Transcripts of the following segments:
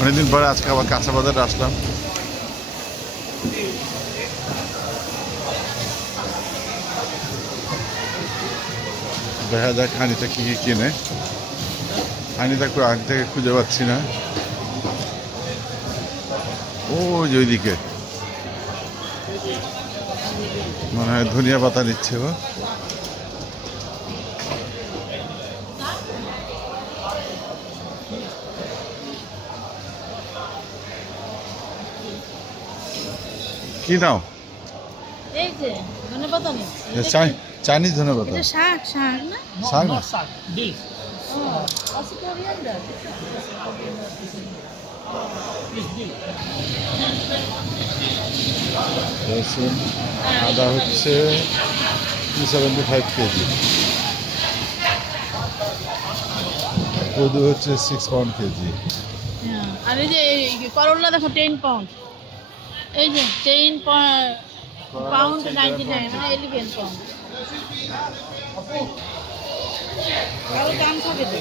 অনেকদিন পরে আজকে আবার কাঁচা বাজারে আসলাম। দেখা যাক হানিটা কি কি কিনে। হানিটা আগে থেকে খুঁজে পাচ্ছি না। ও যে ওইদিকে। মনে হয় ধনিয়া পাতা নিচ্ছে ও কি নাও? এই যে চাইনিজ ধনে পাতা শাক শাক না? শাক না? ও আছে রসুন আদা হচ্ছে টু সেভেন্টি ফাইভ কেজি। কদু হচ্ছে সিক্স পাউন্ড কেজি। হ্যাঁ, আর এই যে এই করল্লা দেখো টেন পাউন্ড এই যে ten pound ninety nine eleven pound আরও দাম থাকে তো?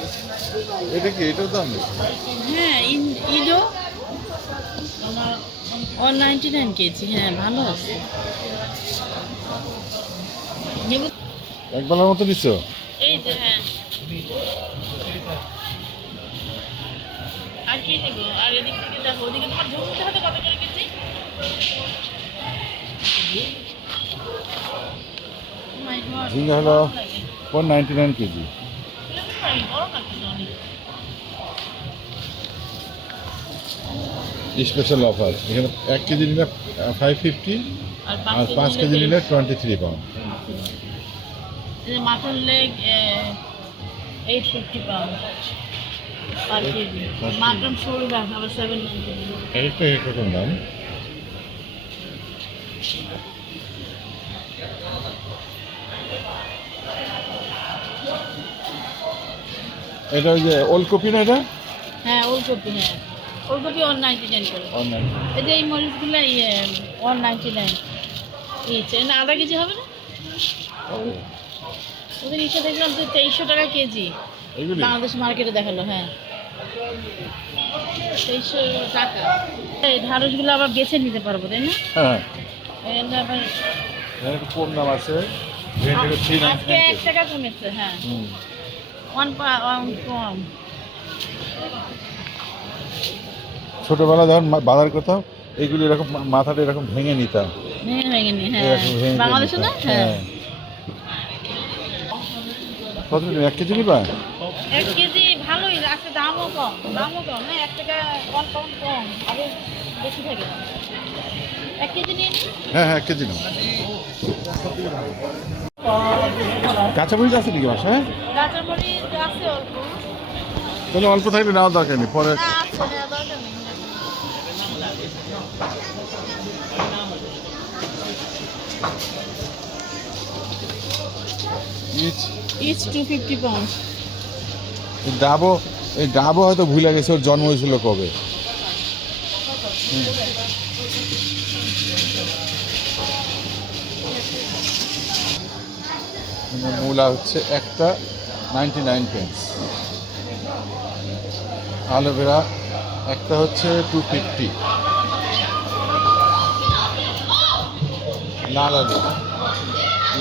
এটা কি এটার দাম? হ্যাঁ ইদো? ওয়ান নাইনটি নাইন কেজি হ্যাঁ ভালো আছে। একবেলার মতো নিচ্ছ এই যে হ্যাঁ। আর কি দেবো আর এদিক থেকে দেখো ওদিকে তোমার ঝুমতে হবে ঝিঙ্গা হলো। One ninety nine KG. Special offer এখানে এক কেজি নিলে ফাইভ ফিফটি আর পাঁচ কেজি নিলে twenty three pound mutton leg eight fifty pound kg. Mutton shoulder আবার সেভেন নাইনটি একটা একরকম দাম? এটা ওই যে ওলকপি না এটা? হ্যাঁ ওলকপি হ্যাঁ। ওলকপি ওয়ান নাইনটি নাইন করে এই যে এই মরিচগুলো ইয়ে ওয়ান নাইনটি নাইন ইচ্ছে না আধা কেজি হবে না? ওদের ইচ্ছে দেখলাম তো তেইশশো টাকা কেজি। বাংলাদেশ মার্কেটে দেখাল হ্যাঁ। তেইশশো টাকা। এই ঢাড়সগুলো আবার বেছে নিতে পারব তাই না? হ্যাঁ। কম দাম আছে? আজকে এক টাকা কমেছে হ্যাঁ। কম। ছোটবেলা যখন বাজার করতাম এইগুলি এরকম মাথাটা এরকম ভেঙে নিতাম। হ্যাঁ। বাংলাদেশে না? হ্যাঁ। কত এক কেজি নিবা? এক কেজি ভালোই আছে দামও কম দামও কম না? এক টাকা ওয়ান পাউন্ড কম আরও বেশি থাকে। এক কেজি নিয়ে নিন হ্যাঁ হ্যাঁ এক কেজি নাও কাঁচা মরিচ আছে নাকি বাসায়? কাঁচামরিচ অল্প। তাহলে অল্প থাকলে নেওয়ার দরকার নেই পরে each. Each two fifty pound এই ডাবও হয়তো ভুলে গেছে ওর জন্ম হয়েছিল কবে? মূলা হচ্ছে একটা নাইনটি নাইন পেন্স অ্যালোভেরা একটা হচ্ছে টু ফিফটি লাল আলু।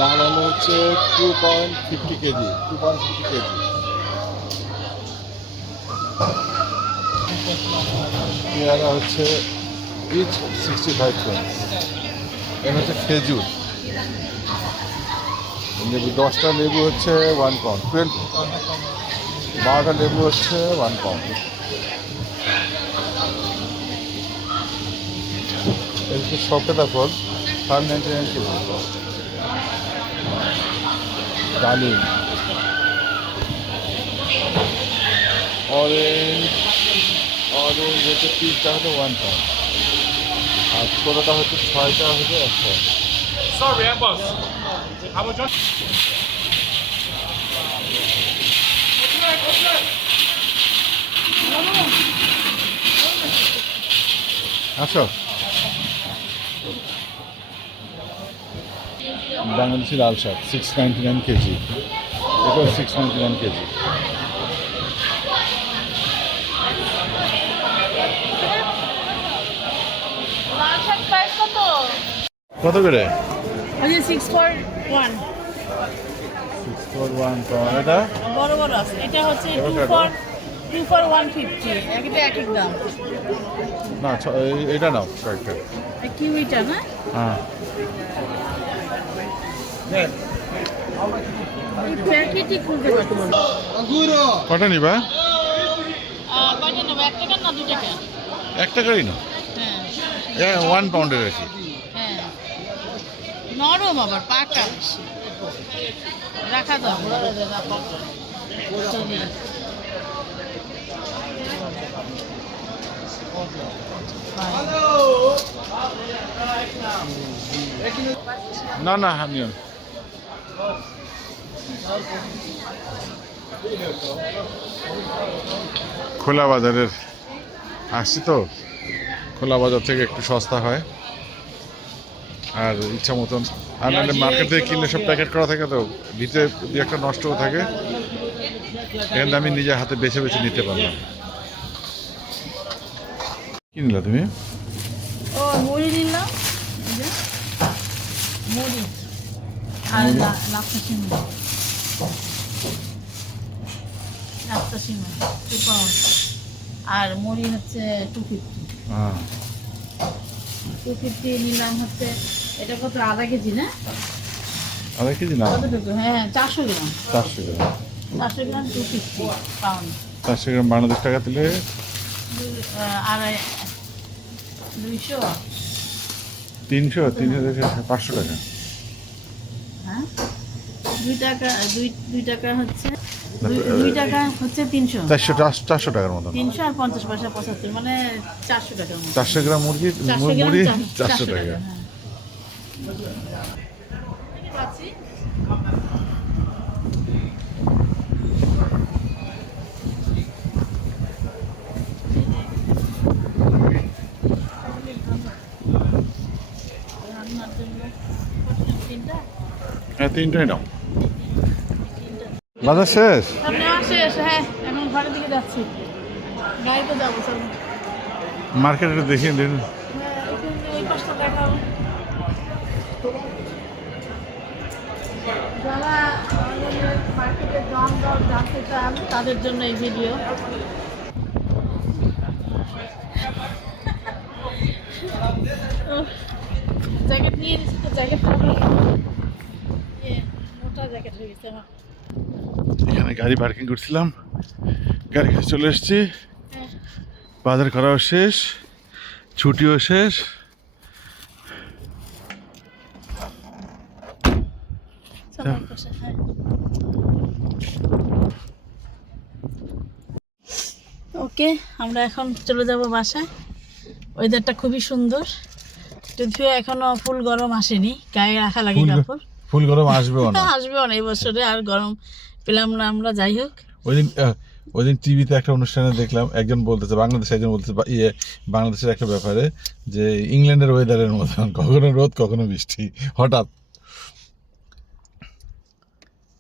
লাল আলু হচ্ছে two point fifty kg two point fifty kg. পেয়ারা হচ্ছে ইচ সিক্সটি ফাইভ পেন্স এখানে হচ্ছে খেজুর। লেবু, দশটা লেবু হচ্ছে ওয়ান পাউন্ড টুয়েলভ বারোটা লেবু হচ্ছে ওয়ান পাউন্ড হচ্ছে সকেটা ফল ফাইভ নাইনটি নাইন কেজি ডালিম। অরেঞ্জ অরেঞ্জ হচ্ছে তিনটা হচ্ছে ওয়ান পাউন্ড আর ছোটোটা হচ্ছে ছয়টা হচ্ছে এক খাব চল। আসো। বাংলাদেশি লাল শাক সিক্স নাইনটি নাইন কেজি। এটাও সিক্স নাইনটি নাইন কেজি কত করে? ওই যে six four one six four one এটা? বড় বড় আছে। এটা হচ্ছে টু কত? টু ফর ওয়ান ফিফটি একটা এক এক দাম। না এইটা নাও কয়েকটা। এই কিউইটা না? হ্যাঁ। কটা নিবা? এক টাকারই না। হ্যাঁ। ওয়ান পাউন্ডের হ্যাঁ নরম আবার, পাকা। রাখা দাও। না না আমিও খোলা বাজারের, আসছি তো? খোলা বাজার থেকে একটু সস্তা হয়। আর ইচ্ছা মতন। আর নাহলে মার্কেট থেকে কিনলে সব প্যাকেট করা থাকে তো ভিতরে দু একটা নষ্টও থাকে। এখানে আমি নিজে হাতে বেছে বেছে নিতে পারলাম। কি নিলা তুমি? আর মুড়ি? হচ্ছে টু ফিফটি। হ্যাঁ টু ফিফটি নিলাম হচ্ছে এটা কত আধা কেজি না? আধা কেজি না? কতটুকু? হ্যাঁ চারশো গ্রাম। চারশো গ্রাম। চারশো গ্রাম টু ফিফটি পাউন্ড। চারশো গ্রাম বাংলাদেশ টাকা দিলে আড়াই দুইশো? তিনশো তিনশো থেকে পাঁচশো টাকা। হ্যাঁ? দুই টাকা দুই দুই টাকা হচ্ছে দুই- দুই টাকা হচ্ছে তিনশো চারশো চারশো টাকার মতন তিনশো আর পঞ্চাশ পয়সা পঁচাত্তর মানে চারশো টাকার চারশো গ্রাম মুরগি চারশো গ্রাম মুড়ি চার- চারশো টাকা হ্যাঁ। পাচ্ছি? রান্নার জন্য তিনটা হ্যাঁ তিনটাই নাও বাজার শেষ? হ্যাঁ এখন ঘরের দিকে যাচ্ছি। গাড়িতে যাব চলো। মার্কেটে একটু দেখিয়ে দিন। হ্যাঁ যারা মার্কেটের দাম দর জানতে চান তাদের জন্য এই ভিডিও। জ্যাকেট নিয়ে নিচ্ছি তো জ্যাকেট মোটা জ্যাকেট হয়ে গেছে আমার। এখানে গাড়ি পার্কিং করছিলাম। গাড়ি কাছে চলে এসেছি। বাজার করাও শেষ ছুটিও শেষ। হ্যাঁ। ওকে আমরা এখন চলে যাব বাসায়। ওয়েদারটা খুবই সুন্দর। যদিও এখনও ফুল গরম আসেনি গায়ে রাখা লাগে ফুল কাপড়। ফুল গরম আসবেও না। আসবেও না এই বছরে আর গরম পেলাম না আমরা যাই হোক। ওই দিন ওই দিন টিভিতে একটা অনুষ্ঠানে দেখলাম একজন বলতেছে বাংলাদেশে একজন বলতেছে ইয়ে বাংলাদেশের একটা ব্যাপারে যে ইংল্যান্ডের ওয়েদারের মতন কখনো রোদ কখনো বৃষ্টি হঠাৎ।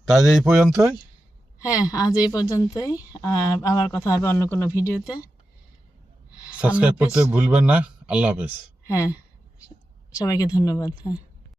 তাই এই পর্যন্তই? হ্যাঁ আজ এই পর্যন্তই। আবার কথা হবে অন্য কোনো ভিডিওতে। সাবস্ক্রাইব করতে ভুলবেন না। আল্লাহ হাফেজ। হ্যাঁ সবাইকে ধন্যবাদ হ্যাঁ।